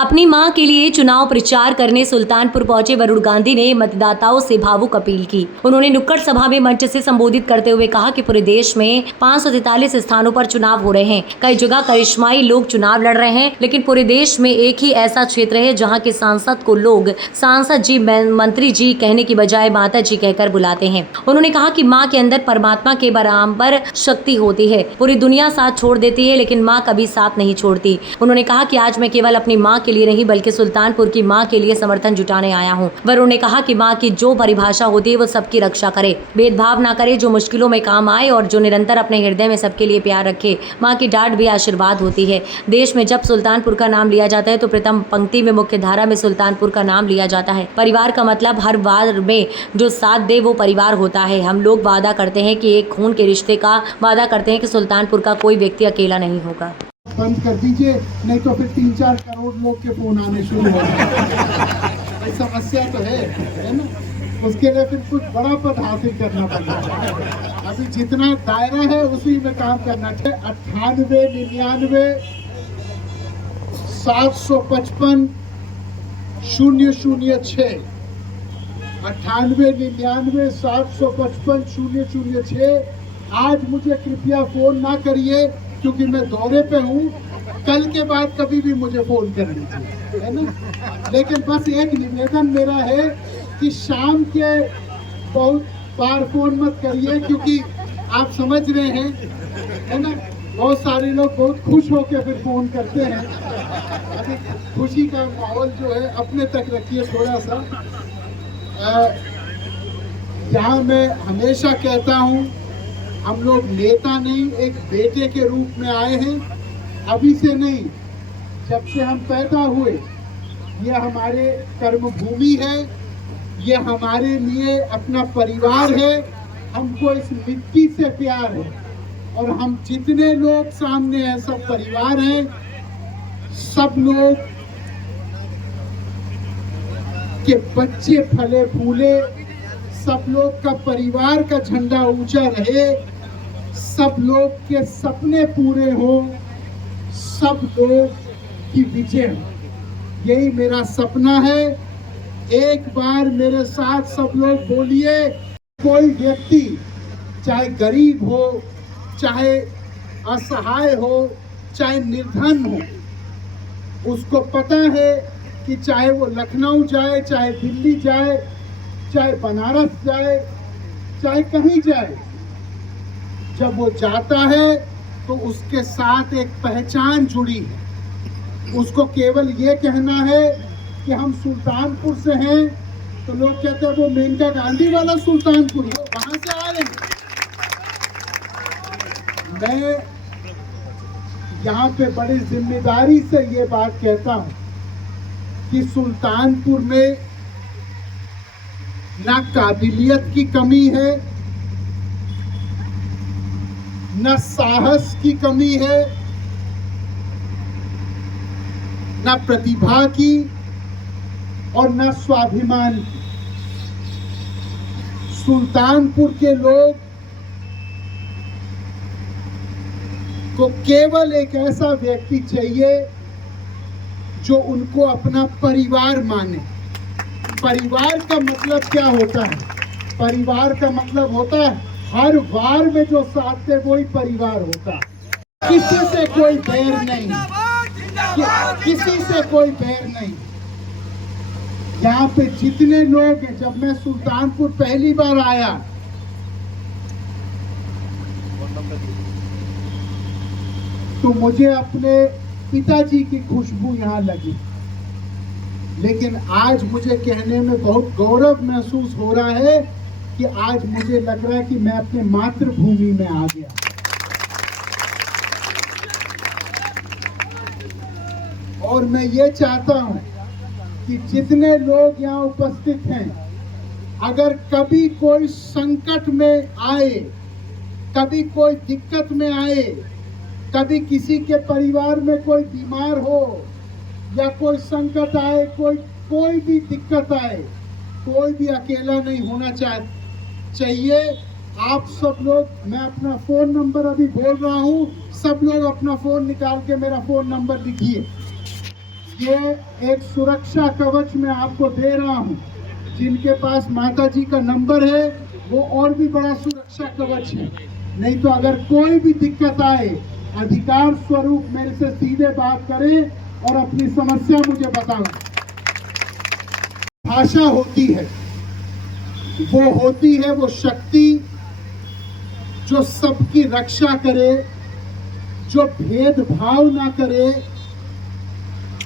अपनी मां के लिए चुनाव प्रचार करने सुल्तानपुर पहुंचे वरुण गांधी ने मतदाताओं से भावुक अपील की। उन्होंने नुक्कड़ सभा में मंच से संबोधित करते हुए कहा कि पूरे देश में 543 स्थानों पर चुनाव हो रहे हैं। कई जगह करिश्माई लोग चुनाव लड़ रहे हैं, लेकिन पूरे देश में एक ही ऐसा क्षेत्र है जहां के सांसद को लोग सांसद जी, मंत्री जी कहने की बजाय माता जी कहकर बुलाते हैं। उन्होंने कहा कि माँ के अंदर परमात्मा के बराबर शक्ति होती है। पूरी दुनिया साथ छोड़ देती है, लेकिन माँ कभी साथ नहीं छोड़ती। उन्होंने कहा कि आज मैं केवल अपनी माँ के लिए नहीं बल्कि सुल्तानपुर की माँ के लिए समर्थन जुटाने आया हूँ। वरुण ने कहा कि माँ की जो परिभाषा होती है वो सबकी रक्षा करे, भेदभाव ना करे, जो मुश्किलों में काम आए और जो निरंतर अपने हृदय में सबके लिए प्यार रखे। माँ की डांट भी आशीर्वाद होती है। देश में जब सुल्तानपुर का नाम लिया जाता है तो प्रथम पंक्ति में मुख्य धारा में सुल्तानपुर का नाम लिया जाता है। परिवार का मतलब हर वार में जो साथ दे वो परिवार होता है। हम लोग वादा करते हैं कि एक खून के रिश्ते का वादा करते हैं कि सुल्तानपुर का कोई व्यक्ति अकेला नहीं होगा। बंद कर दीजिए, नहीं तो फिर 3-4 करोड़ लोग के फोन आने शुरू हो जाएंगे। समस्या तो है ना। उसके लिए फिर कुछ बड़ा पद हासिल करना पड़ेगा। अभी जितना दायरा है उसी में काम करना चाहिए। 98 99 755 006 98 99 755 006। आज मुझे कृपया फोन ना करिए क्योंकि मैं दौरे पे हूँ। कल के बाद कभी भी मुझे फोन कर लीजिए, है ना। लेकिन बस एक निवेदन मेरा है कि शाम के बहुत बार फोन मत करिए, क्योंकि आप समझ रहे हैं, है ना। बहुत सारे लोग बहुत खुश होकर फिर फोन करते हैं। अभी खुशी का माहौल जो है अपने तक रखिए थोड़ा सा। यहाँ मैं हमेशा कहता हूँ, हम लोग नेता नहीं एक बेटे के रूप में आए हैं। अभी से नहीं, जब से हम पैदा हुए ये हमारे कर्म भूमि है, ये हमारे लिए अपना परिवार है। हमको इस मिट्टी से प्यार है और हम जितने लोग सामने हैं सब परिवार हैं। सब लोग के बच्चे फले फूले, सब लोग का परिवार का झंडा ऊंचा रहे, सब लोग के सपने पूरे हो, सब लोग की विजय हो। यही मेरा सपना है। एक बार मेरे साथ सब लोग बोलिए, कोई व्यक्ति चाहे गरीब हो, चाहे असहाय हो, चाहे निर्धन हो, उसको पता है कि चाहे वो लखनऊ जाए, चाहे दिल्ली जाए, चाहे बनारस जाए, चाहे कहीं जाए, जब वो जाता है तो उसके साथ एक पहचान जुड़ी है। उसको केवल ये कहना है कि हम सुल्तानपुर से हैं, तो लोग कहते हैं वो मेनका गांधी वाला सुल्तानपुर है, वहां से आ रहे हैं। मैं यहाँ पे बड़ी जिम्मेदारी से ये बात कहता हूँ कि सुल्तानपुर में ना काबिलियत की कमी है, न साहस की कमी है, न प्रतिभा की और न स्वाभिमान की। सुल्तानपुर के लोग को केवल एक ऐसा व्यक्ति चाहिए जो उनको अपना परिवार माने। परिवार का मतलब क्या होता है? परिवार का मतलब होता है हर वार में जो साथ दे वही परिवार होता है। किसी से कोई बैर नहीं, किसी से कोई बैर नहीं। यहाँ पे जितने लोग हैं, जब मैं सुल्तानपुर पहली बार आया तो मुझे अपने पिताजी की खुशबू यहाँ लगी, लेकिन आज मुझे कहने में बहुत गौरव महसूस हो रहा है कि आज मुझे लग रहा है कि मैं अपने मातृभूमि में आ गया। और मैं ये चाहता हूं कि जितने लोग यहाँ उपस्थित हैं, अगर कभी कोई संकट में आए, कभी कोई दिक्कत में आए, कभी किसी के परिवार में कोई बीमार हो या कोई संकट आए, कोई भी दिक्कत आए, कोई भी अकेला नहीं होना चाहिए। आप सब लोग, मैं अपना फोन नंबर अभी बोल रहा हूँ, सब लोग अपना फोन निकाल के मेरा फोन नंबर लिखिए। ये एक सुरक्षा कवच मैं आपको दे रहा हूं। जिनके पास माता जी का नंबर है वो और भी बड़ा सुरक्षा कवच है। नहीं तो अगर कोई भी दिक्कत आए, अधिकार स्वरूप मेरे से सीधे बात करें और अपनी समस्या मुझे बताएं। भाषा होती है, वो होती है वो शक्ति जो सबकी रक्षा करे, जो भेदभाव ना करे,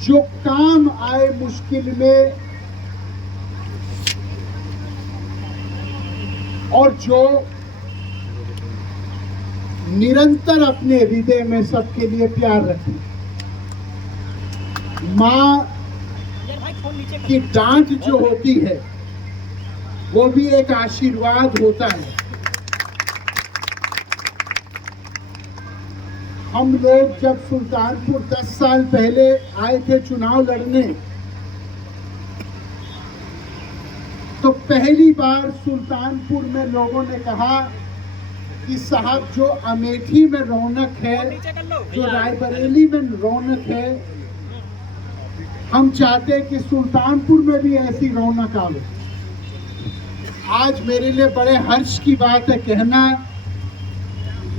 जो काम आए मुश्किल में, और जो निरंतर अपने हृदय में सबके लिए प्यार रखे। माँ की डांट जो होती है वो भी एक आशीर्वाद होता है। हम लोग जब सुल्तानपुर 10 साल पहले आए थे चुनाव लड़ने, तो पहली बार सुल्तानपुर में लोगों ने कहा कि साहब जो अमेठी में रौनक है, जो रायबरेली में रौनक है, हम चाहते हैं कि सुल्तानपुर में भी ऐसी रौनक आवे। आज मेरे लिए बड़े हर्ष की बात है कहना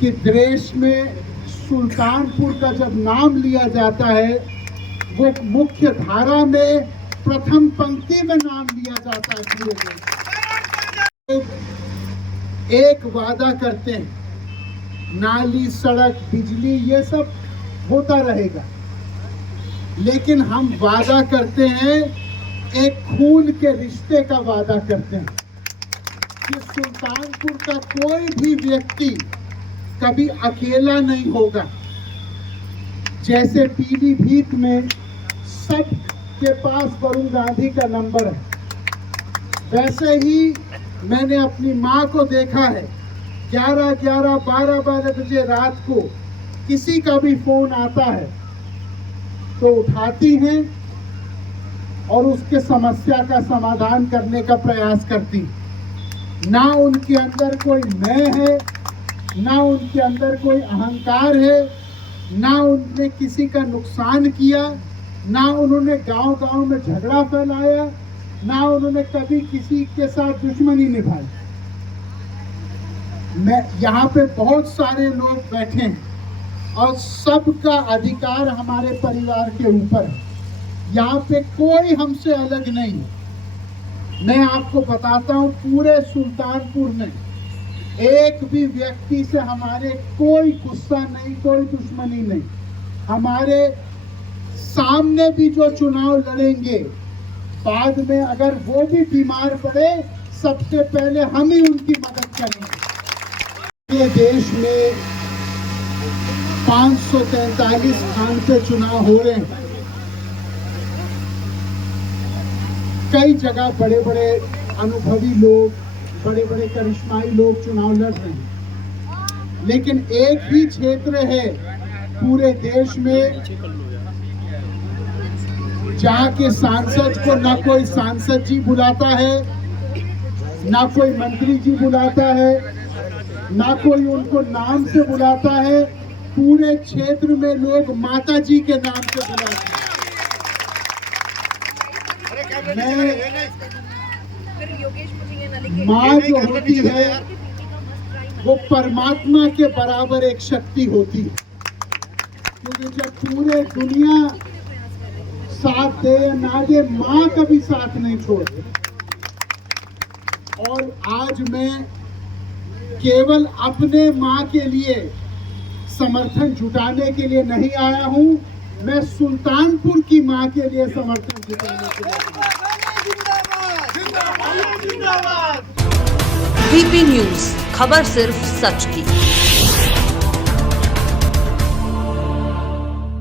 कि देश में सुल्तानपुर का जब नाम लिया जाता है वो मुख्य धारा में प्रथम पंक्ति में नाम लिया जाता है पूरे देश। एक वादा करते हैं, नाली, सड़क, बिजली ये सब होता रहेगा, लेकिन हम वादा करते हैं, एक खून के रिश्ते का वादा करते हैं कि सुल्तानपुर का कोई भी व्यक्ति कभी अकेला नहीं होगा। जैसे पीलीभीत में सब के पास वरुण गांधी का नंबर है, वैसे ही मैंने अपनी माँ को देखा है 11-11, 12-12 बजे रात को किसी का भी फोन आता है तो उठाती हैं और उसके समस्या का समाधान करने का प्रयास करती। ना उनके अंदर कोई मैं है, ना उनके अंदर कोई अहंकार है, ना उन्होंने किसी का नुकसान किया, ना उन्होंने गांव-गांव में झगड़ा फैलाया, ना उन्होंने कभी किसी के साथ दुश्मनी निभाई। मैं यहाँ पे बहुत सारे लोग बैठे हैं और सबका अधिकार हमारे परिवार के ऊपर है। यहाँ पे कोई हमसे अलग नहीं। मैं आपको बताता हूँ, पूरे सुल्तानपुर में एक भी व्यक्ति से हमारे कोई गुस्सा नहीं, कोई दुश्मनी नहीं। हमारे सामने भी जो चुनाव लड़ेंगे, बाद में अगर वो भी बीमार पड़े, सबसे पहले हम ही उनकी मदद करेंगे। ये देश में 543 स्थान पे चुनाव हो रहे हैं। कई जगह बड़े बड़े अनुभवी लोग, बड़े बड़े करिश्माई लोग चुनाव लड़ रहे हैं, लेकिन एक ही क्षेत्र है पूरे देश में जहाँ के सांसद को ना कोई सांसद जी बुलाता है, ना कोई मंत्री जी बुलाता है, ना कोई उनको नाम से बुलाता है। पूरे क्षेत्र में लोग माता जी के नाम से बुलाते हैं। माँ जो होती है वो परमात्मा के बराबर एक शक्ति होती है, क्योंकि जब पूरे दुनिया साथ दे या ना दे, माँ कभी साथ नहीं छोड़ती। और आज मैं केवल अपने माँ के लिए समर्थन जुटाने के लिए नहीं आया हूँ, मैं सुल्तानपुर की माँ के लिए समर्थन जुटाने के लिए। वीपी न्यूज, खबर सिर्फ सच की।